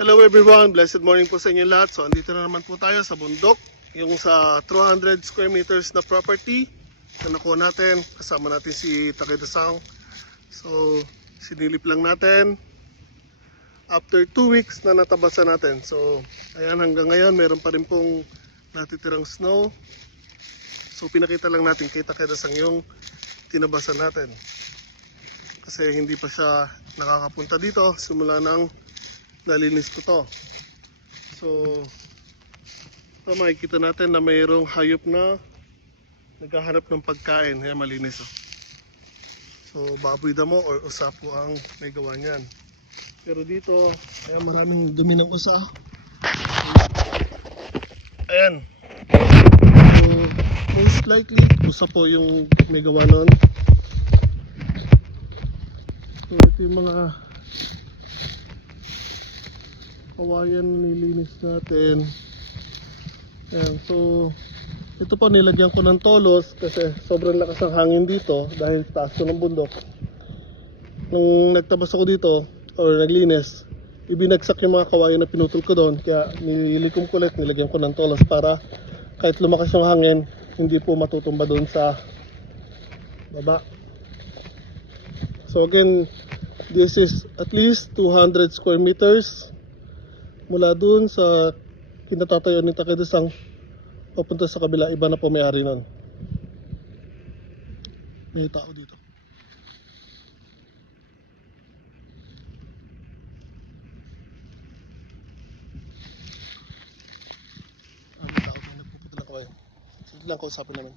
Hello everyone, blessed morning po sa inyo lahat. So andito na naman po tayo sa bundok, yung sa 200 square meters na property na nakuha natin. Kasama natin si Takeda Sang. So sinilip lang natin. After 2 weeks na natabasan natin. So ayan hanggang ngayon meron pa rin pong natitirang snow. So pinakita lang natin kay Takeda Sang yung tinabasan natin. Kasi hindi pa siya nakakapunta dito simula ng nalinis ko to. So, ito makikita natin na mayroong hayop na naghahanap ng pagkain. Kaya malinis. Oh. So, baboy damo or usa po ang may gawa niyan. Pero dito, kaya maraming dumi ng usa. Ayan. So, most likely, usa po yung may gawa nun. So, ito yung mga kawayan nilinis natin. Ayan, so ito po nilagyan ko ng tolos kasi sobrang lakas ng hangin dito dahil taas ko ng bundok. Nung nagtabas ako dito or naglinis, ibinagsak yung mga kawayan na pinutol ko doon kaya nililikom ko ulit, nilagyan ko ng tolos para kahit lumakas yung hangin, hindi po matutumba doon sa baba. So again, this is at least 200 square meters mula dun sa kinatatayo ni Takedesang papunta sa kabila, iba na po may-ari nun. May tao dito. Ah, may tao doon, nagpupunta lang kawain. Sige lang, kausapin namin.